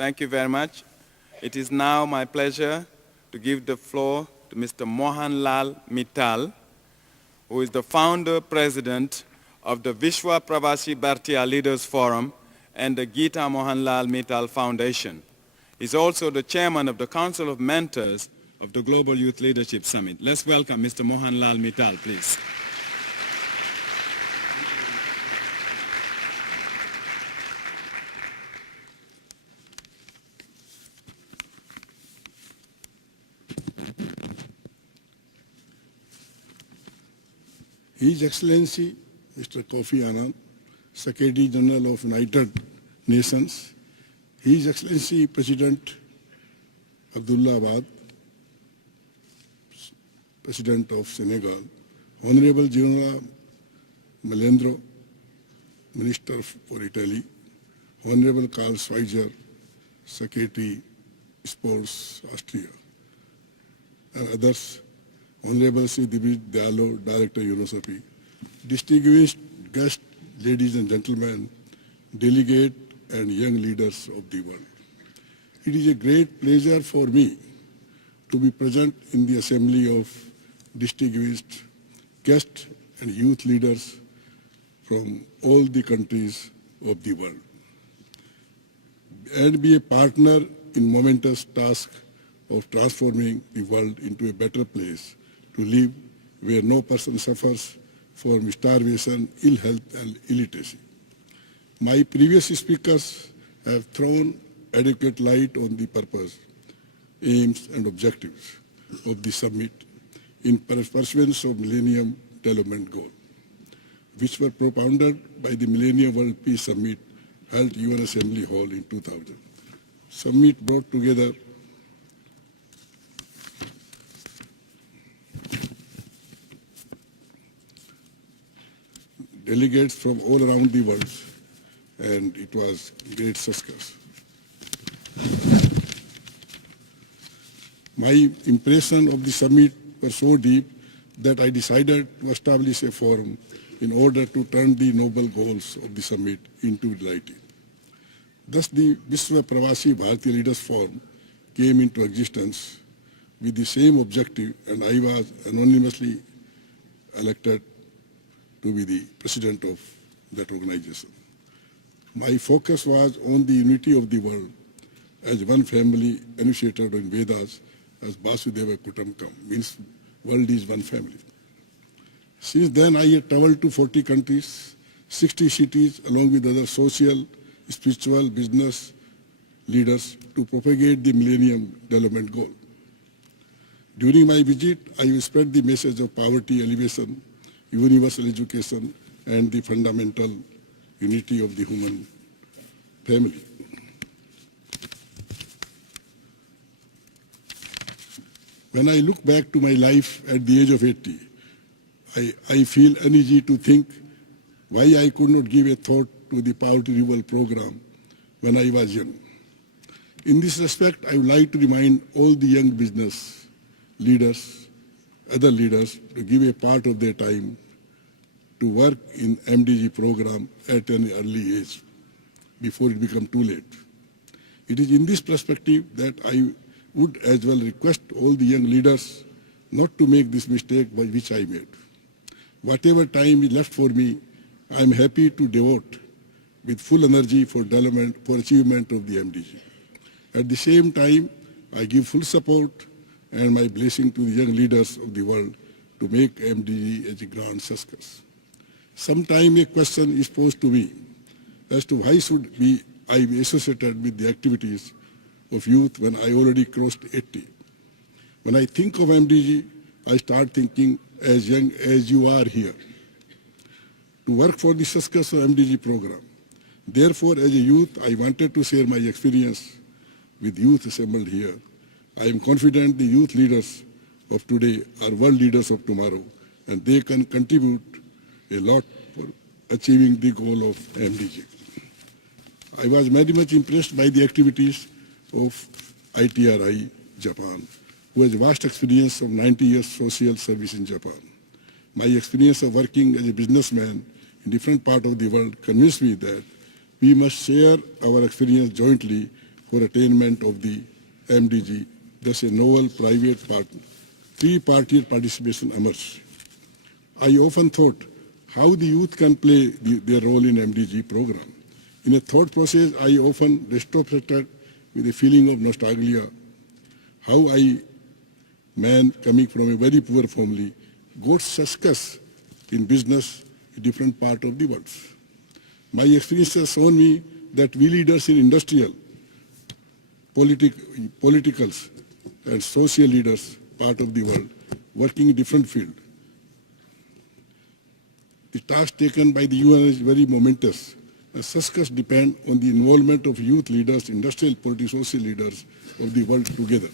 Thank you very much. It is now my pleasure to give the floor to Mr. Mohanlal Mittal, who is the founder president of the Vishwa Pravasi Bhartiya Leaders Forum and the Geeta Mohanlal Mittal Foundation. He's also the chairman of the Council of Mentors of the Global Youth Leadership Summit. Let's welcome Mr. Mohanlal Mittal, please. His Excellency Mr. Kofi Annan, Secretary General of United Nations, His Excellency President Abdullah Abad, President of Senegal, Honorable General Melendro, Minister for Italy, Honorable Karl Schweizer, Secretary Sports Austria, and others, Honorable Sri Divij Diallo, Director UNOSOPI, distinguished guests, ladies and gentlemen, delegate and young leaders of the world. It is a great pleasure for me to be present in the assembly of distinguished guests and youth leaders from all the countries of the world, and be a partner in momentous task of transforming the world into a better place to live, where no person suffers from starvation, ill health and illiteracy. My previous speakers have thrown adequate light on the purpose, aims and objectives of the summit in pursuance of Millennium Development Goal, which were propounded by the Millennium World Peace Summit held UN Assembly Hall in 2000. Summit brought together delegates from all around the world, and it was great success. My impression of the summit was so deep that I decided to establish a forum in order to turn the noble goals of the summit into reality. Thus, the Vishwa Pravasi Bhartiya Leaders Forum came into existence with the same objective, and I was anonymously elected to be the president of that organization. My focus was on the unity of the world as one family initiated in Vedas as Vasudeva Kutumbakam, means world is one family. Since then, I have traveled to 40 countries, 60 cities, along with other social, spiritual, business leaders to propagate the Millennium Development Goal. During my visit, I will spread the message of poverty alleviation, universal education, and the fundamental unity of the human family. When I look back to my life at the age of 80, I feel uneasy to think why I could not give a thought to the poverty removal program when I was young. In this respect, I would like to remind all the young business leaders, other leaders, to give a part of their time to work in MDG program at an early age, before it becomes too late. It is in this perspective that I would as well request all the young leaders not to make this mistake which I made. Whatever time is left for me, I am happy to devote with full energy for development, for achievement of the MDG. At the same time, I give full support and my blessing to the young leaders of the world to make MDG as a grand success. Sometime a question is posed to me as to why should I be associated with the activities of youth when I already crossed 80. When I think of MDG, I start thinking as young as you are here, to work for the success of MDG program. Therefore, as a youth, I wanted to share my experience with youth assembled here. I am confident the youth leaders of today are world leaders of tomorrow, and they can contribute a lot for achieving the goal of MDG. I was very much impressed by the activities of ITRI Japan, who has vast experience of 90 years social service in Japan. My experience of working as a businessman in different parts of the world convinced me that we must share our experience jointly for attainment of the MDG, thus a novel private three-party participation emerged. I often thought how the youth can play their role in MDG program. In a thought process, I often retrospected with a feeling of nostalgia, how man coming from a very poor family, got success in business in different part of the world. My experience has shown me that we leaders in industrial, politicals, and social leaders part of the world, working in different field. The task taken by the UN is very momentous. Success depends on the involvement of youth leaders, industrial, political, social leaders of the world together.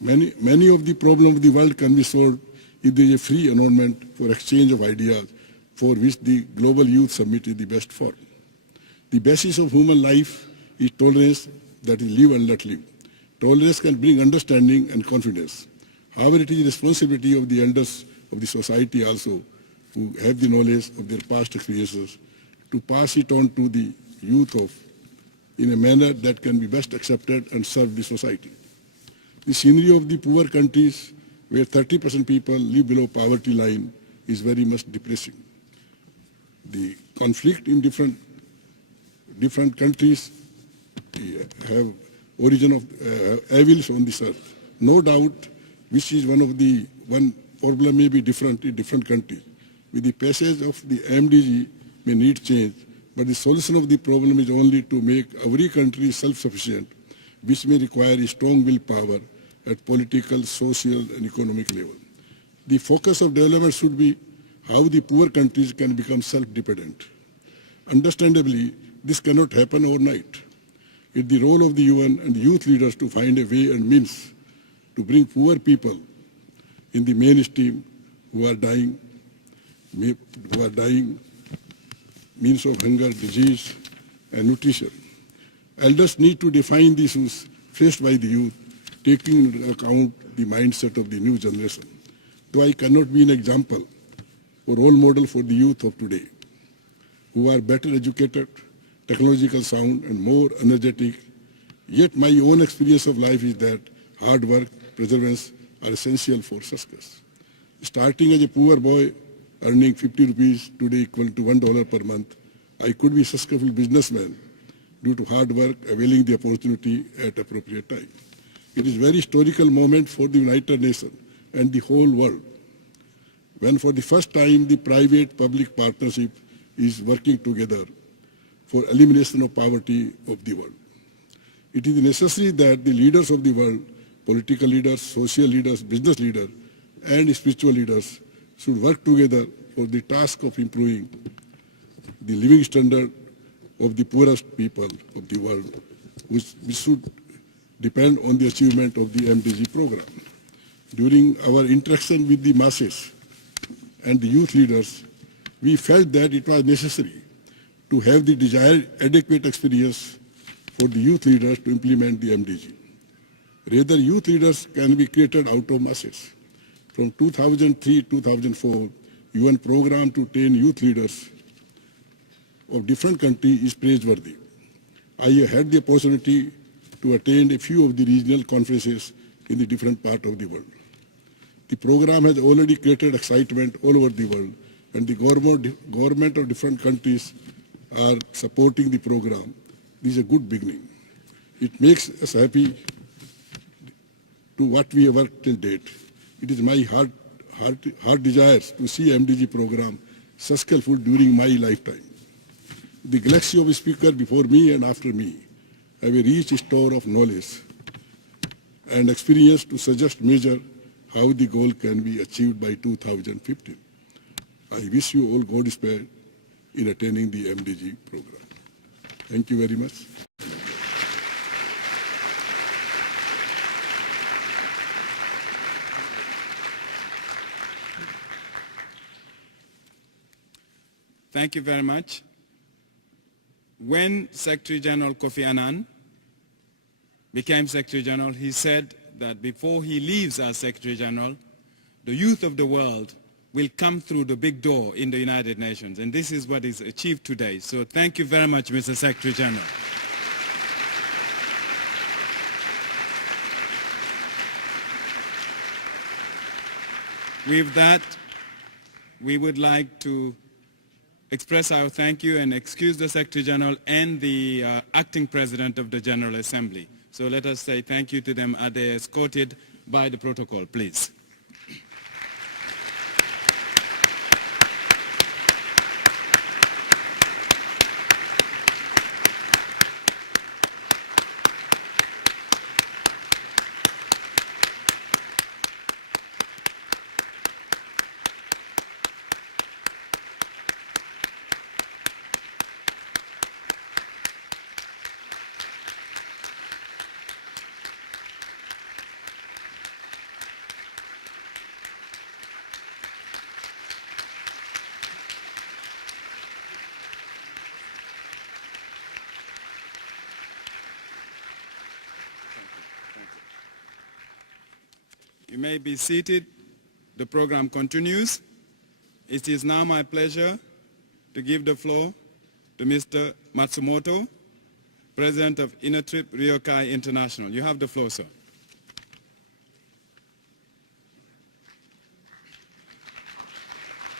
Many of the problems of the world can be solved if there is a free environment for exchange of ideas, for which the Global Youth Summit is the best forum. The basis of human life is tolerance, that is live and let live. Tolerance can bring understanding and confidence. However, it is the responsibility of the elders of the society also, who have the knowledge of their past experiences, to pass it on to the youth in a manner that can be best accepted and serve the society. The scenario of the poor countries where 30% people live below poverty line is very much depressing. The conflict in different countries have origin of evils on this earth. No doubt, which is one problem may be different in different countries. With the passage of the MDG may need change, but the solution of the problem is only to make every country self-sufficient, which may require a strong willpower at political, social, and economic level. The focus of development should be how the poor countries can become self-dependent. Understandably, this cannot happen overnight. It's the role of the UN and the youth leaders to find a way and means to bring poor people in the mainstream who are dying, means of hunger, disease, and nutrition. Elders need to define the issues faced by the youth, taking into account the mindset of the new generation. Though I cannot be an example or role model for the youth of today, who are better educated, technological sound, and more energetic, yet my own experience of life is that hard work, perseverance are essential for success. Starting as a poor boy, earning 50 rupees today equal to $1 per month, I could be a successful businessman due to hard work, availing the opportunity at appropriate time. It is a very historical moment for the United Nations and the whole world, when for the first time the private-public partnership is working together for elimination of poverty of the world. It is necessary that the leaders of the world, political leaders, social leaders, business leaders, and spiritual leaders should work together for the task of improving the living standard of the poorest people of the world, which should depend on the achievement of the MDG program. During our interaction with the masses and the youth leaders, we felt that it was necessary to have the desired adequate experience for the youth leaders to implement the MDG. Rather, youth leaders can be created out of masses. From 2003-2004, UN program to train youth leaders of different countries is praiseworthy. I had the opportunity to attend a few of the regional conferences in the different parts of the world. The program has already created excitement all over the world, and the government of different countries are supporting the program. This is a good beginning. It makes us happy to what we have worked till date. It is my heart desires to see MDG program successful during my lifetime. The galaxy of speakers before me and after me have a rich store of knowledge and experience to suggest measure how the goal can be achieved by 2015. I wish you all Godspeed in attending the MDG program. Thank you very much. Thank you very much. When Secretary General Kofi Annan became Secretary General, he said that before he leaves as Secretary General, the youth of the world will come through the big door in the United Nations. And this is what is achieved today. So thank you very much, Mr. Secretary General. With that, we would like to express our thank you and excuse the Secretary General and the acting President of the General Assembly. So let us say thank you to them as they are escorted by the protocol, please. You may be seated. The program continues. It is now my pleasure to give the floor to Mr. Matsumoto, President of Inatrip Ryokai International. You have the floor, sir.